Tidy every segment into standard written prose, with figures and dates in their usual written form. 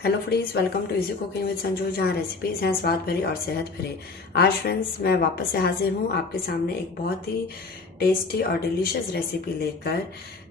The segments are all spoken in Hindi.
Hello friends, welcome to easy cooking with Sanju, जहाँ रेसिपीज हैं स्वाद भरी और सेहत भरे। आज फ्रेंड्स मैं वापस से हाजिर हूँ आपके सामने एक बहुत ही टेस्टी और डिलीशियस रेसिपी लेकर,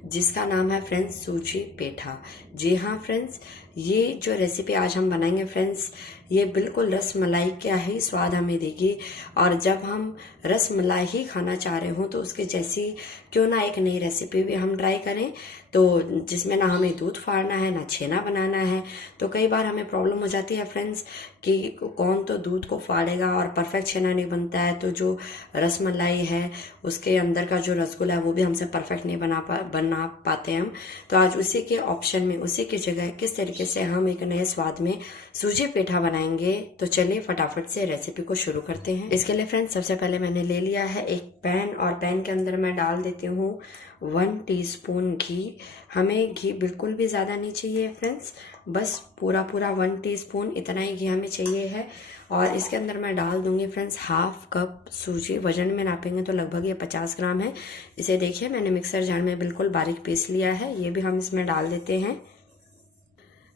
जिसका नाम है फ्रेंड्स सूजी पेठा। जी हाँ फ्रेंड्स, ये जो रेसिपी आज हम बनाएंगे फ्रेंड्स, ये बिल्कुल रस मलाई का ही स्वाद हमें देगी। और जब हम रस मलाई ही खाना चाह रहे हो तो उसके जैसी क्यों ना एक नई रेसिपी भी हम ट्राई करें, तो जिसमें ना हमें दूध फाड़ना है ना छेना बनाना है। तो कई बार हमें प्रॉब्लम हो जाती है फ्रेंड्स कि कौन तो दूध को फाड़ेगा और परफेक्ट छेना नहीं बनता है, तो जो रसमलाई है उसके अंदर का जो रसगुल्ला है वो भी हमसे परफेक्ट नहीं बना पाते हम। तो आज उसी के ऑप्शन में, उसी की जगह किस तरीके से हम एक नए स्वाद में सूजी पेठा बनाएंगे, तो चलिए फटाफट से रेसिपी को शुरू करते हैं। इसके लिए फ्रेंड्स सबसे पहले मैंने ले लिया है एक पैन, और पैन के अंदर मैं डाल देती हूँ 1 टीस्पून घी। हमें घी बिल्कुल भी ज़्यादा नहीं चाहिए फ्रेंड्स, बस पूरा 1 टीस्पून इतना ही घी हमें चाहिए है। और इसके अंदर मैं डाल दूंगी फ्रेंड्स हाफ कप सूजी। वजन में नापेंगे तो लगभग ये 50 ग्राम है। इसे देखिए मैंने मिक्सर जार में बिल्कुल बारीक पीस लिया है, ये भी हम इसमें डाल देते हैं।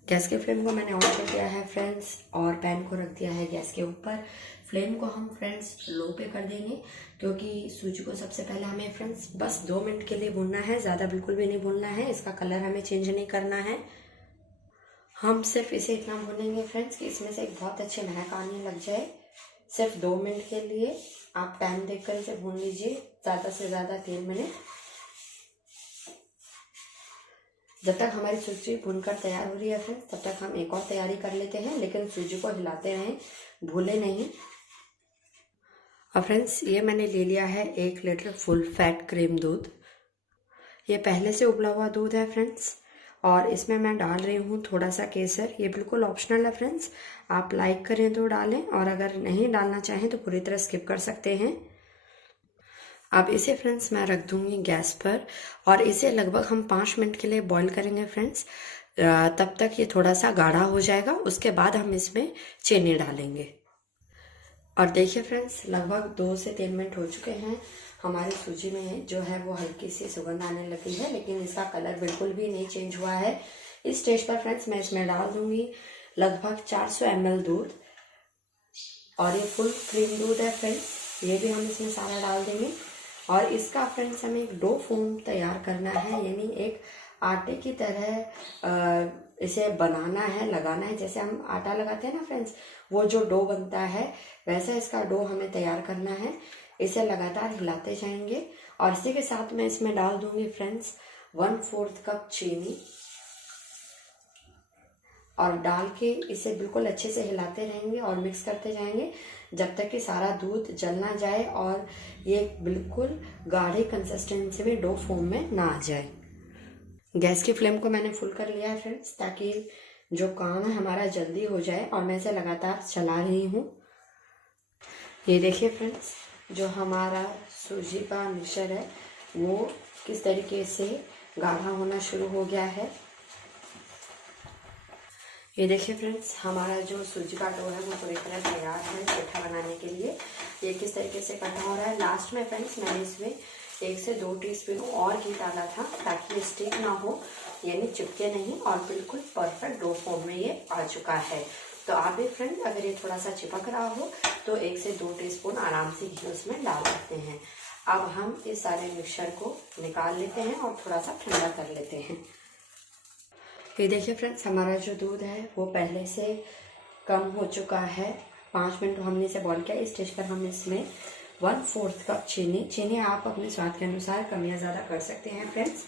गैस के फ्लेम को मैंने ऑन कर दिया है फ्रेंड्स, और पैन को रख दिया है गैस के ऊपर। फ्लेम को हम फ्रेंड्स लो पे कर देंगे, क्योंकि सूजी को सबसे पहले हमें फ्रेंड्स बस 2 मिनट के लिए भूनना है, ज़्यादा बिल्कुल भी नहीं भूनना है। इसका कलर हमें चेंज नहीं करना है। हम सिर्फ इसे इतना भूनेंगे फ्रेंड्स कि इसमें से एक बहुत अच्छी महक आने लग जाए। सिर्फ 2 मिनट के लिए आप टाइम देखकर इसे भून लीजिए, ज़्यादा से ज़्यादा 3 मिनट। जब तक हमारी सूजी भूनकर तैयार हो रही है फ्रेंड्स, तब तक हम एक और तैयारी कर लेते हैं, लेकिन सूजी को हिलाते रहें, भूले नहीं। और फ्रेंड्स ये मैंने ले लिया है 1 लीटर फुल फैट क्रीम दूध। ये पहले से उबला हुआ दूध है फ्रेंड्स, और इसमें मैं डाल रही हूँ थोड़ा सा केसर। ये बिल्कुल ऑप्शनल है फ्रेंड्स, आप लाइक करें तो डालें, और अगर नहीं डालना चाहें तो पूरी तरह स्किप कर सकते हैं। अब इसे फ्रेंड्स मैं रख दूंगी गैस पर, और इसे लगभग हम 5 मिनट के लिए बॉईल करेंगे फ्रेंड्स। तब तक ये थोड़ा सा गाढ़ा हो जाएगा, उसके बाद हम इसमें चीनी डालेंगे। और देखिए फ्रेंड्स लगभग 2 से 3 मिनट हो चुके हैं। हमारी सूजी में जो है वो हल्की सी सुगंध आने लगी है, लेकिन इसका कलर बिल्कुल भी नहीं चेंज हुआ है। इस स्टेज पर फ्रेंड्स मैं इसमें डाल दूंगी लगभग 400 ml दूध, और ये फुल क्रीम दूध है फ्रेंड्स, ये भी हम इसमें सारा डाल देंगे। और इसका फ्रेंड्स हमें एक डो फॉर्म तैयार करना है, यानी एक आटे की तरह इसे बनाना है, लगाना है। जैसे हम आटा लगाते हैं ना फ्रेंड्स, वो जो डो बनता है वैसा इसका डो हमें तैयार करना है। इसे लगातार हिलाते जाएंगे, और इसी के साथ मैं इसमें डाल दूंगी फ्रेंड्स 1/4 कप चीनी, और डाल के इसे बिल्कुल अच्छे से हिलाते रहेंगे और मिक्स करते जाएंगे जब तक कि सारा दूध जल ना जाए और ये बिल्कुल गाढ़ी कंसिस्टेंसी में डो फॉर्म में ना आ जाए। गैस की फ्लेम को मैंने फुल कर लिया है फ्रेंड्स, ताकि जो काम है हमारा जल्दी हो जाए, और मैं इसे लगातार चला रही हूँ। ये देखिए फ्रेंड्स, जो हमारा सूजी का मिक्सचर है वो किस तरीके से गाढ़ा होना शुरू हो गया है। ये देखिए फ्रेंड्स, हमारा जो सूजी का डो है वो पूरी तरह तैयार है पेठा बनाने के लिए। ये किस तरीके से इकट्ठा हो रहा है। लास्ट में फ्रेंड्स मैंने इसमें 1 से 2 टीस्पून और घी डाला था, ताकि ये स्टिक ना हो, यानी चिपके नहीं, और बिल्कुल परफेक्ट डो फॉर्म में ये आ चुका है। तो आप भी फ्रेंड अगर ये थोड़ा सा चिपक रहा हो तो 1 से 2 टीस्पून आराम से घी उसमें डाल सकते हैं। अब हम इस सारे मिक्सचर को निकाल लेते हैं और थोड़ा सा ठंडा कर लेते हैं। ये देखिए फ्रेंड्स, हमारा जो दूध है वो पहले से कम हो चुका है। 5 मिनट हमने इसे बॉईल किया। इस स्टेज पर हम इसमें 1/4 कप चीनी आप अपने स्वाद के अनुसार कम या ज़्यादा कर सकते हैं फ्रेंड्स।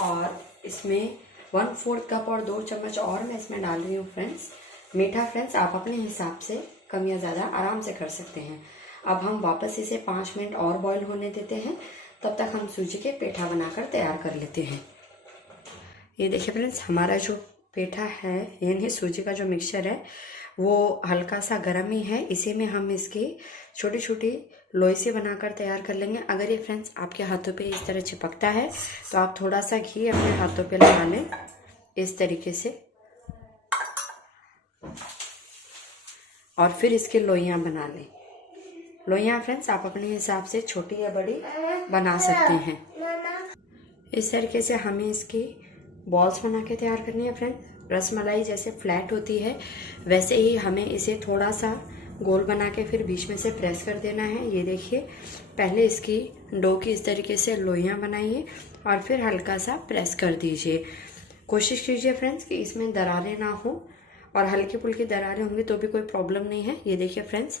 और इसमें 1/4 कप और 2 चम्मच और मैं इसमें डाल रही हूँ फ्रेंड्स मीठा। फ्रेंड्स आप अपने हिसाब से कम या ज़्यादा आराम से कर सकते हैं। अब हम वापस इसे 5 मिनट और बॉईल होने देते हैं, तब तक हम सूजी के पेठा बनाकर तैयार कर लेते हैं। ये देखिए फ्रेंड्स, हमारा जो पेठा है यानी सूजी का जो मिक्सचर है वो हल्का सा गर्म ही है। इसी में हम इसकी छोटी छोटी लोई से बनाकर तैयार कर लेंगे। अगर ये फ्रेंड्स आपके हाथों पे इस तरह चिपकता है तो आप थोड़ा सा घी अपने हाथों पे लगा लें इस तरीके से, और फिर इसकी लोइयां बना लें। लोइयां फ्रेंड्स आप अपने हिसाब से छोटी या बड़ी बना सकते हैं। इस तरीके से हमें इसकी बॉल्स बना के तैयार करनी है फ्रेंड्स। रसमलाई जैसे फ्लैट होती है वैसे ही हमें इसे थोड़ा सा गोल बना के फिर बीच में से प्रेस कर देना है। ये देखिए, पहले इसकी डो की इस तरीके से लोइयां बनाइए और फिर हल्का सा प्रेस कर दीजिए। कोशिश कीजिए फ्रेंड्स कि इसमें दरारें ना हो, और हल्की फुल्की दरारें होंगी तो भी कोई प्रॉब्लम नहीं है। ये देखिए फ्रेंड्स,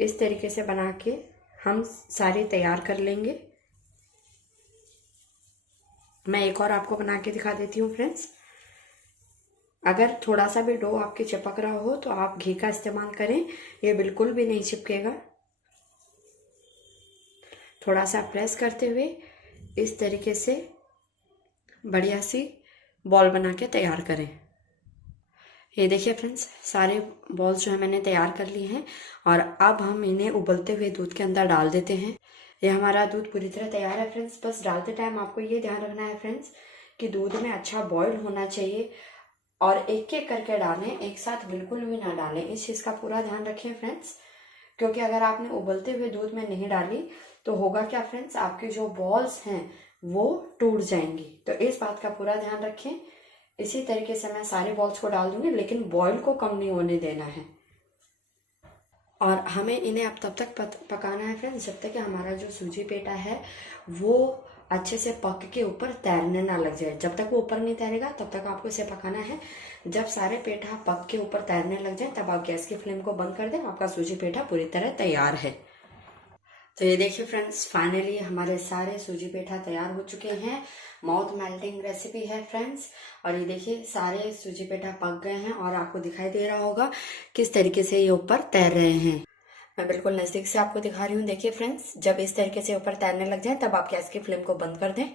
इस तरीके से बना के हम सारी तैयार कर लेंगे। मैं एक और आपको बना के दिखा देती हूँ फ्रेंड्स। अगर थोड़ा सा भी डो आपके चिपक रहा हो तो आप घी का इस्तेमाल करें, ये बिल्कुल भी नहीं चिपकेगा। थोड़ा सा प्रेस करते हुए इस तरीके से बढ़िया सी बॉल बना के तैयार करें। ये देखिए फ्रेंड्स, सारे बॉल्स जो है मैंने तैयार कर लिए हैं और अब हम इन्हें उबलते हुए दूध के अंदर डाल देते हैं। ये हमारा दूध पूरी तरह तैयार है फ्रेंड्स। बस डालते टाइम आपको ये ध्यान रखना है फ्रेंड्स कि दूध में अच्छा बॉयल होना चाहिए और एक एक करके डालें, एक साथ बिल्कुल भी ना डालें। इस चीज़ का पूरा ध्यान रखें फ्रेंड्स, क्योंकि अगर आपने उबलते हुए दूध में नहीं डाली तो होगा क्या फ्रेंड्स, आपकी जो बॉल्स हैं वो टूट जाएंगी। तो इस बात का पूरा ध्यान रखें। इसी तरीके से मैं सारे बॉल्स को डाल दूंगी, लेकिन बॉयल को कम नहीं होने देना है। और हमें इन्हें अब तब तक पकाना है फ्रेंड्स जब तक कि हमारा जो सूजी पेठा है वो अच्छे से पक के ऊपर तैरने ना लग जाए। जब तक वो ऊपर नहीं तैरेगा तब तक आपको इसे पकाना है। जब सारे पेठा पक के ऊपर तैरने लग जाए तब आप गैस की फ्लेम को बंद कर दें। आपका सूजी पेठा पूरी तरह तैयार है। तो ये देखिए फ्रेंड्स, फाइनली हमारे सारे सूजी पेठा तैयार हो चुके हैं। माउथ मेल्टिंग रेसिपी है फ्रेंड्स। और ये देखिए सारे सूजी पेठा पक गए हैं और आपको दिखाई दे रहा होगा किस तरीके से ये ऊपर तैर रहे हैं। मैं बिल्कुल नज़दीक से आपको दिखा रही हूँ। देखिए फ्रेंड्स, जब इस तरीके से ऊपर तैरने लग जाए तब आप गैस की फ्लेम को बंद कर दें।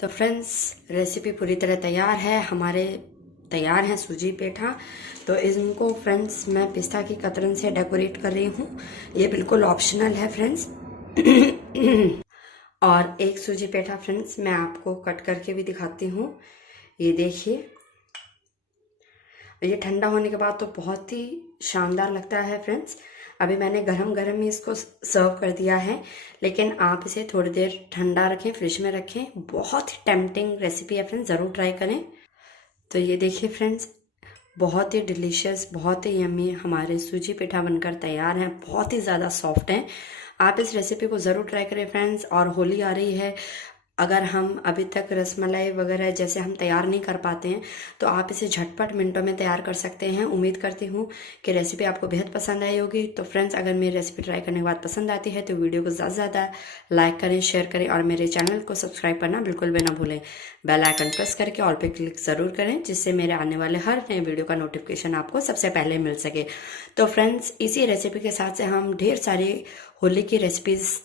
तो फ्रेंड्स, रेसिपी पूरी तरह तैयार है। हमारे तैयार हैं सूजी पेठा। तो इनको फ्रेंड्स मैं पिस्ता की कतरन से डेकोरेट कर रही हूँ। ये बिल्कुल ऑप्शनल है फ्रेंड्स। और एक सूजी पेठा फ्रेंड्स मैं आपको कट करके भी दिखाती हूँ। ये देखिए, ये ठंडा होने के बाद तो बहुत ही शानदार लगता है फ्रेंड्स। अभी मैंने गरम गरम ही इसको सर्व कर दिया है, लेकिन आप इसे थोड़ी देर ठंडा रखें, फ्रिज में रखें। बहुत ही टेम्पटिंग रेसिपी है फ्रेंड्स, ज़रूर ट्राई करें। तो ये देखिए फ्रेंड्स, बहुत ही डिलीशियस, बहुत ही यम्मी हमारे सूजी पेठा बनकर तैयार हैं। बहुत ही ज़्यादा सॉफ्ट हैं। आप इस रेसिपी को ज़रूर ट्राई करें फ्रेंड्स। और होली आ रही है, अगर हम अभी तक रसमलाई वगैरह जैसे हम तैयार नहीं कर पाते हैं तो आप इसे झटपट मिनटों में तैयार कर सकते हैं। उम्मीद करती हूँ कि रेसिपी आपको बेहद पसंद आई होगी। तो फ्रेंड्स, अगर मेरी रेसिपी ट्राई करने के बाद पसंद आती है तो वीडियो को ज़्यादा से ज़्यादा लाइक करें, शेयर करें और मेरे चैनल को सब्सक्राइब करना बिल्कुल भी ना भूलें। बेल आइकन प्रेस करके ऑल पे क्लिक ज़रूर करें, जिससे मेरे आने वाले हर नए वीडियो का नोटिफिकेशन आपको सबसे पहले मिल सके। तो फ्रेंड्स, इसी रेसिपी के साथ से हम ढेर सारी होली की रेसिपीज़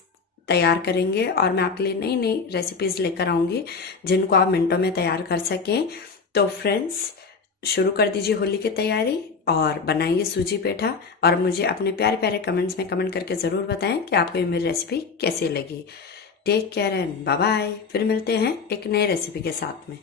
तैयार करेंगे और मैं आपके लिए नई नई रेसिपीज़ लेकर आऊँगी जिनको आप मिनटों में तैयार कर सकें। तो फ्रेंड्स, शुरू कर दीजिए होली की तैयारी और बनाइए सूजी पेठा। और मुझे अपने प्यारे प्यारे कमेंट्स में कमेंट करके ज़रूर बताएं कि आपको ये मेरी रेसिपी कैसी लगी। Take care and bye bye. फिर मिलते हैं एक नई रेसिपी के साथ में।